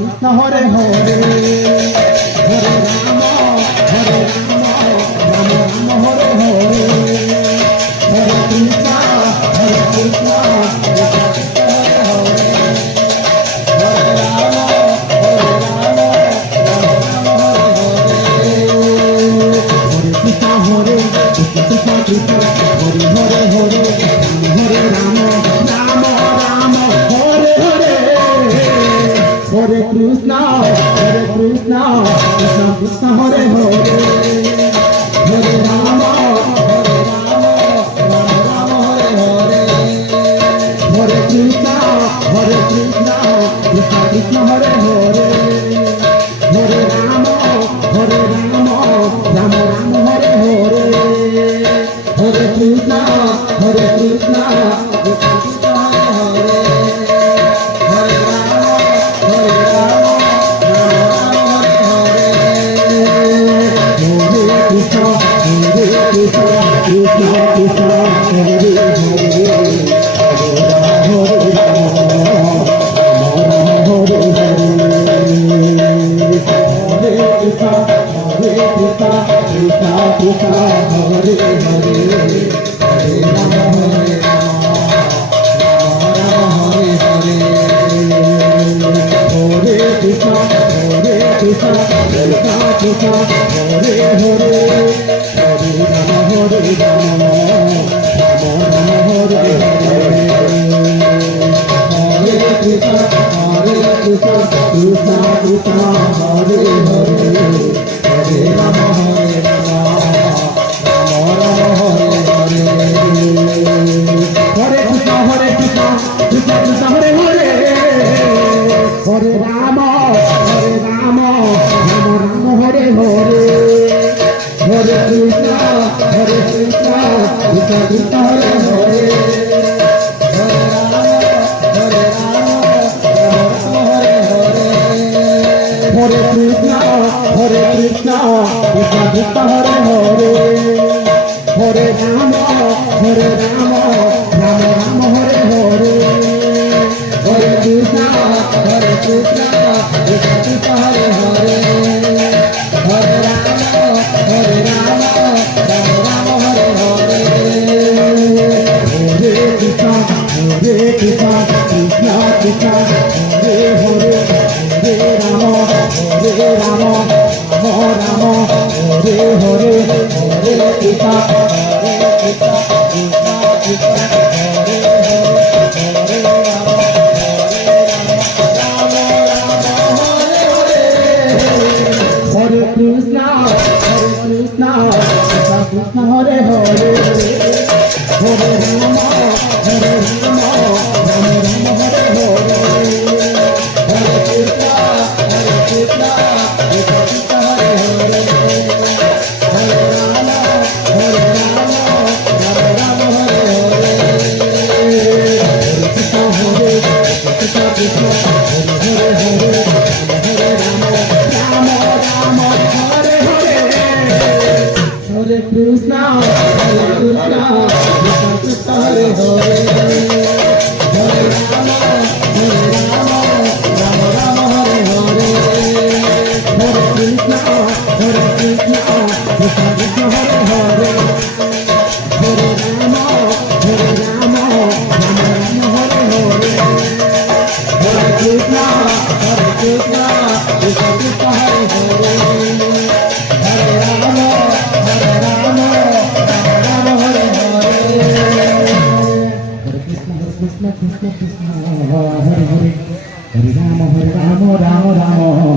Krishna Hare Hare Hare Ram Ram Ram Hare Hare Hare Krishna Krishna Hare Hare Hare Hare Ram Ram Ram Hare Hare Hare Krishna Krishna Krishna Hare Hare Hare Ram Ram Hare Hare Hare Krishna Krishna Krishna Hare Hare Hare Ram Ram Ram Hare Hare Hare Krishna Krishna Krishna Hare Hare Hare Ram Krishna Krishna Krishna Krishna Hare Hare Rama Rama Rama